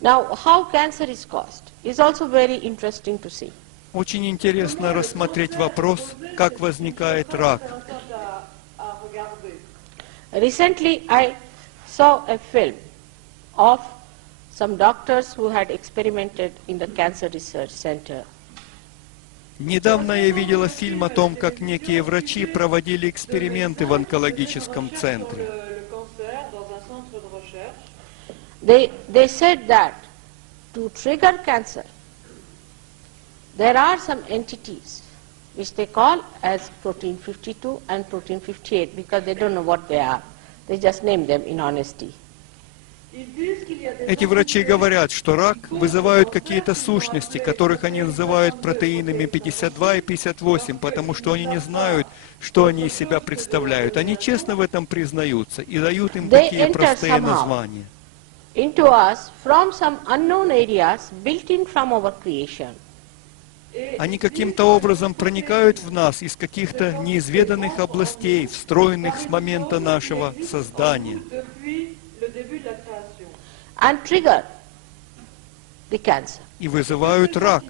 Now, how cancer is caused is also very interesting to see. Очень интересно рассмотреть вопрос, как возникает рак. Recently, I saw a film of some doctors who had experimented in the Cancer Research Center. Недавно я видела фильм о том, как некие врачи проводили эксперименты в онкологическом центре. They said that to trigger cancer, there are some entities which they call as protein 52 and protein 58 because they don't know what they are. They just name them in honesty. Эти врачи говорят, что рак вызывают какие-то сущности, которых они называют протеинами 52 и 58, потому что они не знают, что они из себя представляют. Они честно в этом признаются и дают им такие простые названия. Into us from some unknown areas built in from our creation. Они каким-то образом проникают в нас из каких-то неизведанных областей, встроенных с момента нашего создания. And trigger the cancer. И вызывают рак.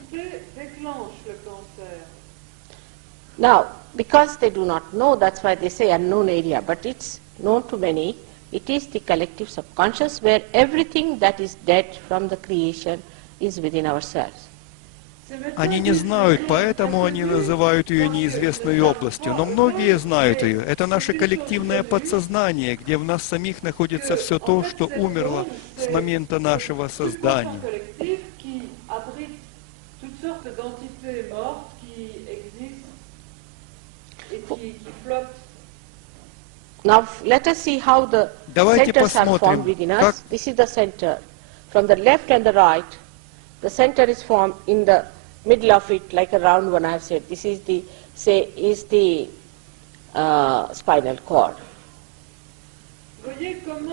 Now, because they do not know, that's why they say unknown area, but it's known to many. It is the collective subconscious where everything that is dead from the creation is within ourselves. Они не знают, поэтому они называют ее неизвестной областью. Но многие знают ее. Это наше коллективное подсознание, где в нас самих находится все то, что умерло с момента нашего создания. Now let us see how the centers are formed within us. This is the center. From the left and the right, the center is formed in the middle of it, like a round one I have said. This is the, spinal cord.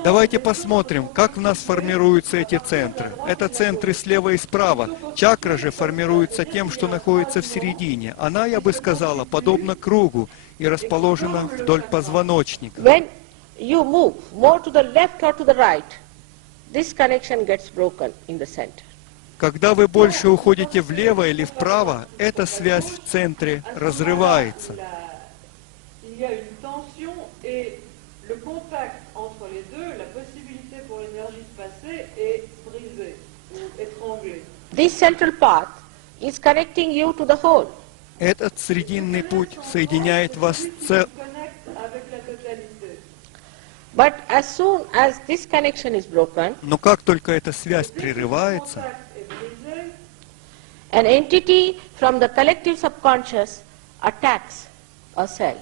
Давайте посмотрим, как в нас формируются эти центры. Это центры слева и справа. Чакра же формируется тем, что находится в середине. Она, я бы сказала, подобна кругу и расположена вдоль позвоночника. When you move more to the left or to the right, this connection gets broken in the center. Когда вы больше уходите влево или вправо, эта связь в центре разрывается. This central path is connecting you to the whole. Этот срединный путь соединяет вас с целым. But as soon as this connection is broken, но как только эта связь прерывается, an entity from the collective subconscious attacks a cell.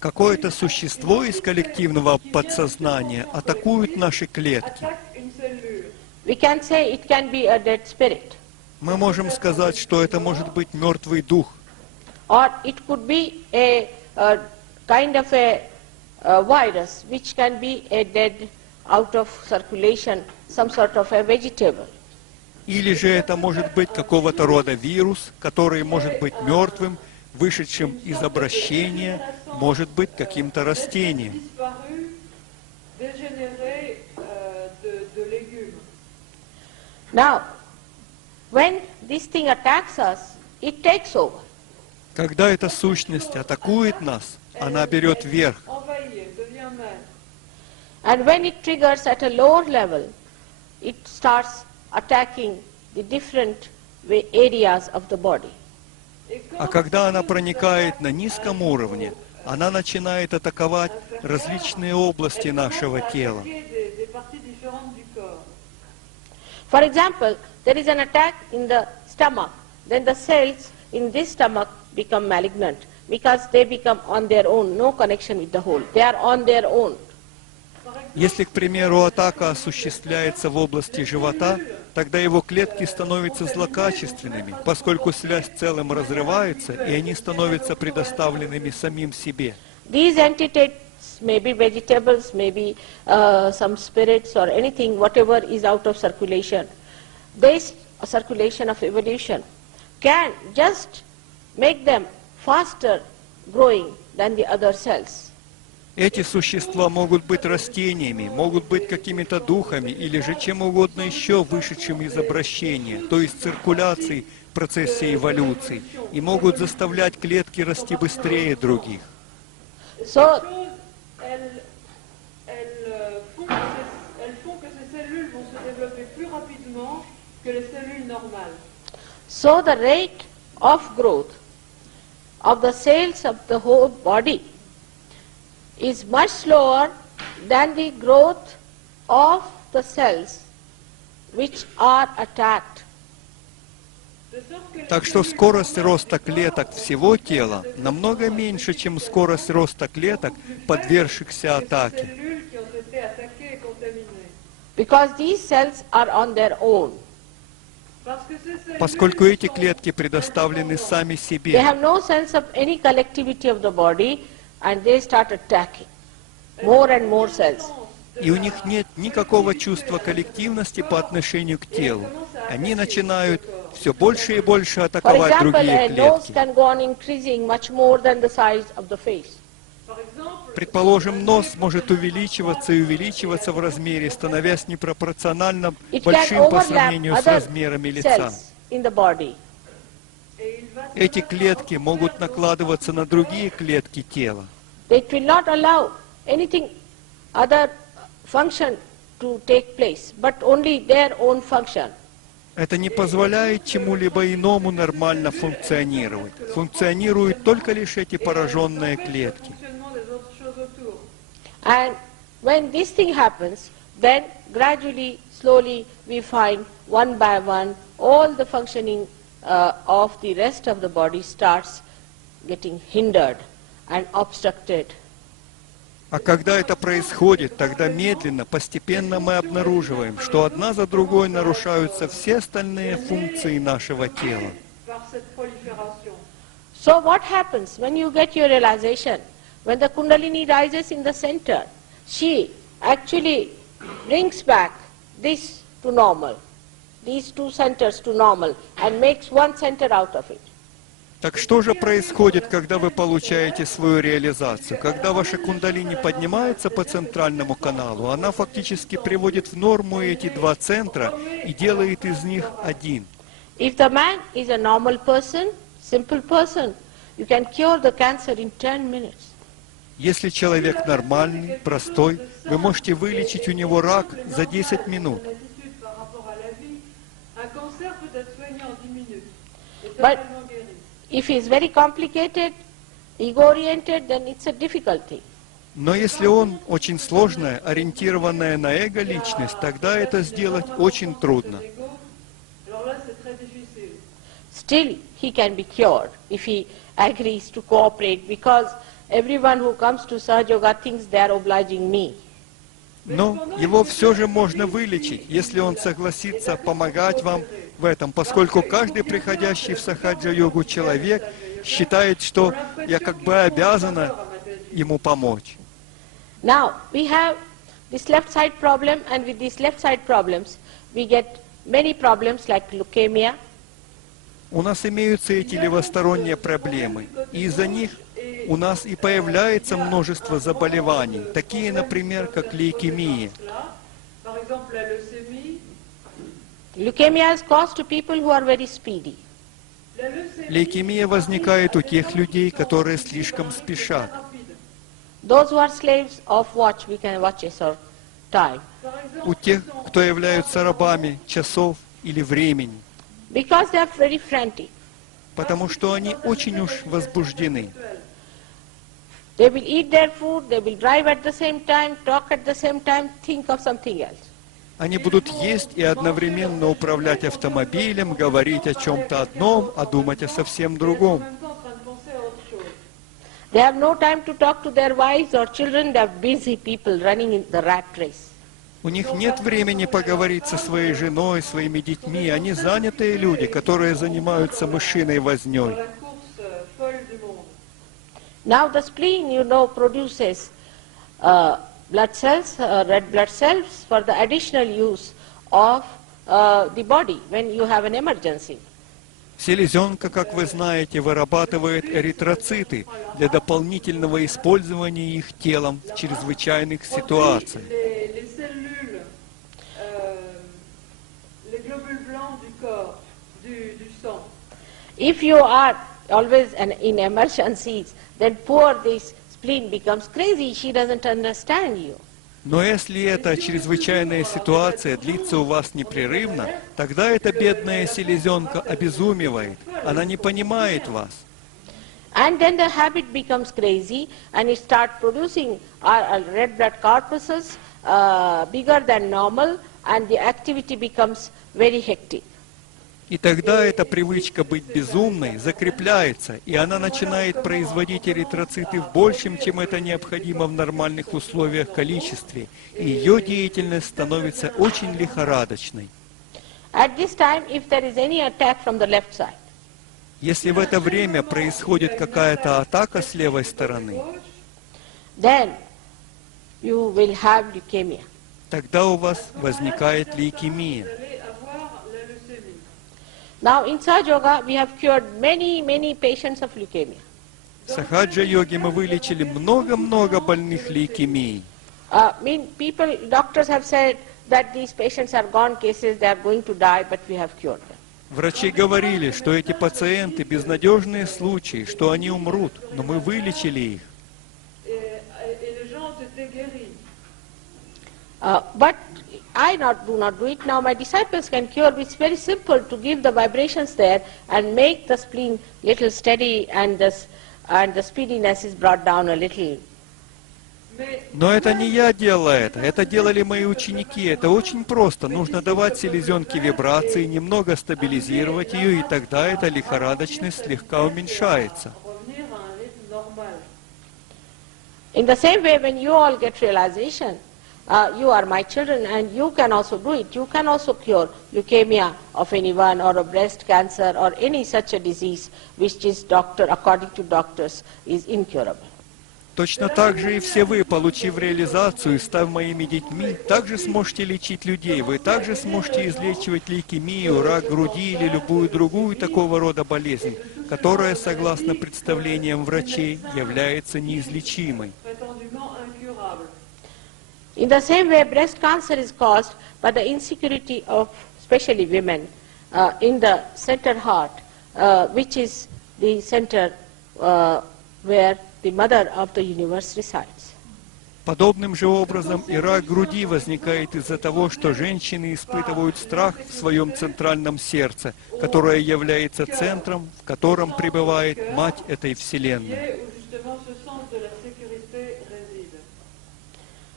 какое-то существо из коллективного подсознания атакует наши клетки. We can say it can be a dead spirit. Мы можем сказать, что это может быть мертвый дух. Or it could be a kind of a virus which can be a dead, out of circulation, some sort of a vegetable. Или же это может быть какого-то рода вирус, который может быть мертвым, вышедшим из обращения, может быть каким-то растением. Now, when this thing attacks us, it takes over. Когда эта сущность атакует нас, она берет верх. And when it triggers at a lower level, it starts attacking the different areas of the body. А когда она проникает на низком уровне, она начинает атаковать различные области нашего тела. For example, there is an attack in the stomach, then the cells in this stomach become malignant because they become on their own, no connection with the whole. They are on their own. Если, к примеру, атака осуществляется в области живота, тогда его клетки становятся злокачественными, поскольку связь в целом разрывается, и они становятся предоставленными самим себе. These entities may be vegetables, maybe some spirits or anything, whatever is out of circulation. This circulation of evolution can just make them faster growing than the other cells. Эти существа могут быть растениями, могут быть какими-то духами или же чем угодно еще вышедшим из обращения, то есть циркуляцией в процессе эволюции, и могут заставлять клетки расти быстрее других. So, so the rate of growth of the cells of the whole body is much slower than the growth of the cells which are attacked. Так что скорость роста клеток всего тела намного меньше, чем скорость роста клеток, подвергшихся атаке. Because these cells are on their own. Поскольку эти клетки предоставлены сами They себе, have no sense of any collectivity of the body and they start attacking more and more cells. и у них нет никакого чувства коллективности по отношению к телу. Они начинают все больше и больше For атаковать example, другие a nose клетки. can go on increasing much more than the size of the face. Предположим, нос может увеличиваться и увеличиваться в размере, становясь непропорционально It can большим по overlap сравнению с other размерами лица. cells in the body. Эти клетки могут накладываться на другие клетки тела. It will not allow anything other function to take place, but only their own function. Это не позволяет чему-либо иному нормально функционировать. Функционируют только лишь эти пораженные клетки. And when this thing happens, then gradually, slowly, we find one by one all the functioning of the rest of the body starts getting hindered and obstructed. А когда это происходит, тогда медленно, постепенно мы обнаруживаем, что одна за другой нарушаются все остальные функции нашего тела. So what happens when you get your realization? When the Kundalini rises in the center, she actually brings back this to normal, these two centers to normal, and makes one center out of it. Так что же происходит, когда вы получаете свою реализацию? Когда ваша кундалини поднимается по центральному каналу, она фактически приводит в норму эти два центра и делает из них один. If the man is a normal person, simple person, you can cure the cancer in 10 minutes. Если человек нормальный, простой, вы можете вылечить у него рак за 10 минут. But if he is very complicated, ego-oriented, then it's a difficulty. Но если он очень сложная, ориентированная на эго личность, тогда это сделать очень трудно. Still, he can be cured if he agrees to cooperate, because everyone who comes to Sahaja Yoga thinks they are obliging me. Но его все же можно вылечить, если он согласится помогать вам в этом, поскольку каждый приходящий в сахаджа-йогу человек считает, что я как бы обязана ему помочь. Now, we have this left side problem, and with these left side problems, we get many problems like leukemia. У нас имеются эти левосторонние проблемы, и из-за них у нас и появляется множество заболеваний, такие, например, как лейкемия. Leukemia is caused to people who are very speedy. Лейкемия возникает у тех людей, которые слишком спешат. Those who are slaves of watch, we can watches or time. У тех, кто являются рабами часов или времени. Because they are very frantic. Потому что они очень уж возбуждены. They will eat their food, they will drive at the same time, talk at the same time, think of something else. Они будут есть и одновременно управлять автомобилем, говорить о чем-то одном, а думать о совсем другом. They have no time to talk to their wives or children, they are busy people running in the rat race. У них нет времени поговорить со своей женой, своими детьми. Они занятые люди, которые занимаются мышиной вознёй. Now the spleen, you know, produces blood cells, red blood cells for the additional use of the body when you have an emergency. Селезенка, как вы знаете, вырабатывает эритроциты для дополнительного использования их телом в чрезвычайных ситуациях. If you are always in emergencies, then poor this spleen becomes crazy. She doesn't understand you. Но если эта чрезвычайная ситуация длится у вас непрерывно, тогда эта бедная селезенка обезумевает. Она не понимает вас. And then the habit becomes crazy, and it starts producing red blood corpuscles bigger than normal, and the activity becomes very hectic. И тогда эта привычка быть безумной закрепляется, и она начинает производить эритроциты в большем, чем это необходимо в нормальных условиях количестве, и ее деятельность становится очень лихорадочной. At this time, if there is any attack from the left side, если в это время происходит какая-то атака с левой стороны, then you will have leukemia. тогда у вас возникает лейкемия. Now in Sahaja Yoga we have cured many patients of leukemia. В Сахаджа-йоге мы вылечили много-много больных лейкемией. Doctors have said that these patients are gone cases, they are going to die, but we have cured them. Врачи говорили, что эти пациенты безнадежные случаи, что они умрут, но мы вылечили их. But I do not do it now. My disciples can cure. It's very simple to give the vibrations there and make the spleen little steady, and the speediness is brought down a little. Но это не я делала это делали мои ученики. Это очень просто. Нужно давать селезенке вибрации, немного стабилизировать ее, и тогда эта лихорадочность слегка уменьшается. In the same way, when you all get realization, you are my children, and you can also do it. You can also cure leukemia of anyone, or a breast cancer, or any such a disease which is according to doctors, is incurable. Точно так же и все вы, получив реализацию и став моими детьми, также сможете лечить людей. Вы также сможете излечивать лейкемию, рак груди или любую другую такого рода болезнь, которая, согласно представлениям врачей, является неизлечимой. In the same way, breast cancer is caused by the insecurity of, especially women, in the center heart, which is the center where the mother of the universe resides. Подобным же образом и рак груди возникает из-за того, что женщины испытывают страх в своем центральном сердце, которое является центром, в котором пребывает мать этой вселенной.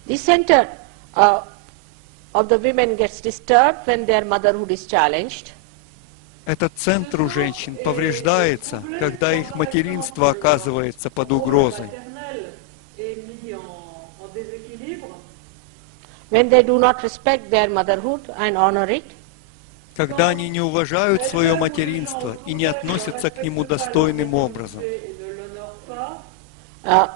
The center of the women gets disturbed when their motherhood is challenged. Этот центр у женщин повреждается, когда их материнство оказывается под угрозой. When they do not respect their motherhood and honor it. Когда они не уважают свое материнство и не относятся к нему достойным образом.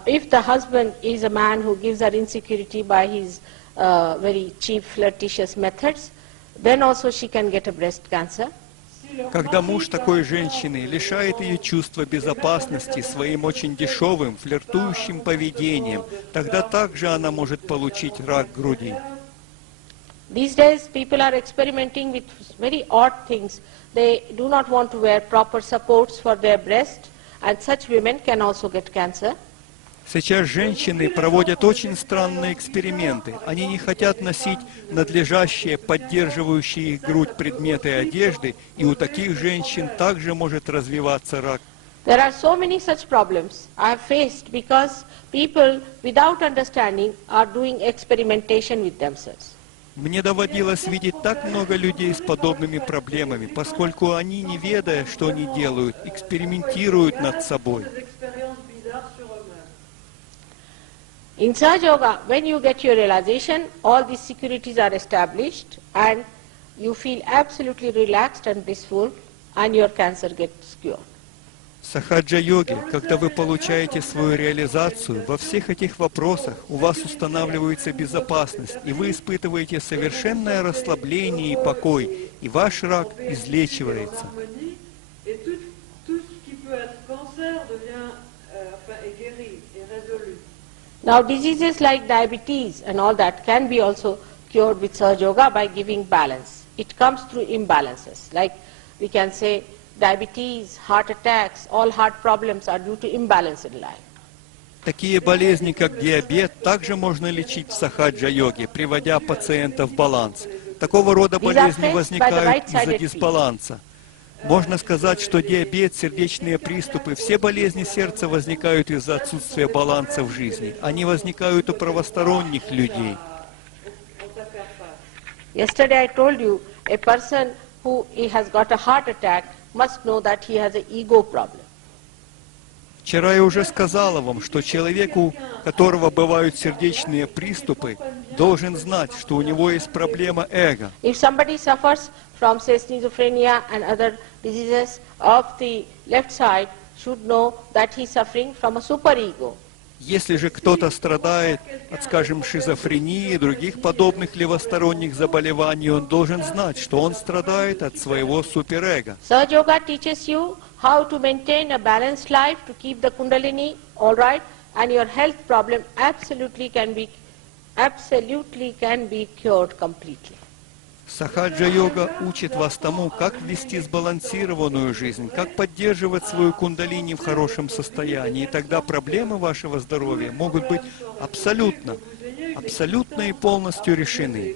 If the husband is a man who gives her insecurity by his very cheap flirtatious methods, then also she can get a breast cancer. Когда муж такой женщины лишает ее чувства безопасности своим очень дешевым, флиртующим поведением, тогда также она может получить рак груди. These days people are experimenting with very odd things. They do not want to wear proper supports for their breast, and such women can also get cancer. Сейчас женщины проводят очень странные эксперименты. Они не хотят носить надлежащие, поддерживающие их грудь предметы одежды, и у таких женщин также может развиваться рак. There are so many such problems I have faced because people without understanding are doing experimentation with themselves. Мне доводилось видеть так много людей с подобными проблемами, поскольку они, не ведая, что они делают, экспериментируют над собой. In Sahaja Yoga, when you get your realization, all these securities are established and you feel absolutely relaxed and blissful, and your cancer gets cured. В Сахаджа-йоге, когда вы получаете свою реализацию, во всех этих вопросах у вас устанавливается безопасность, и вы испытываете совершенное расслабление и покой, и ваш рак излечивается. Now diseases like diabetes and all that can be also cured with Sahaja Yoga by giving balance. It comes through imbalances. Like we can say diabetes, heart attacks, all heart problems are due to imbalance in life. Такие болезни, как диабет, также можно лечить в сахаджа-йоге, приводя пациента в баланс. Такого рода болезни возникают из-за дисбаланса. Можно сказать, что диабет, сердечные приступы, все болезни сердца возникают из-за отсутствия баланса в жизни. Они возникают у правосторонних людей. Yesterday I told you, a person who has got a heart attack must know that he has an ego problem. Вчера я уже сказала вам, что человек, у которого бывают сердечные приступы, должен знать, что у него есть проблема эго. If somebody suffers from, say, schizophrenia and other diseases of the left side, should know that he is suffering from a superego. Если же кто-то страдает от, скажем, шизофрении и других подобных левосторонних заболеваний, он должен знать, что он страдает от своего суперэго. Sahaja Yoga teaches you how to maintain a balanced life, to keep the kundalini all right, and your health problem absolutely can be cured completely. Сахаджа-йога учит вас тому, как вести сбалансированную жизнь, как поддерживать свою кундалини в хорошем состоянии, и тогда проблемы вашего здоровья могут быть абсолютно и полностью решены.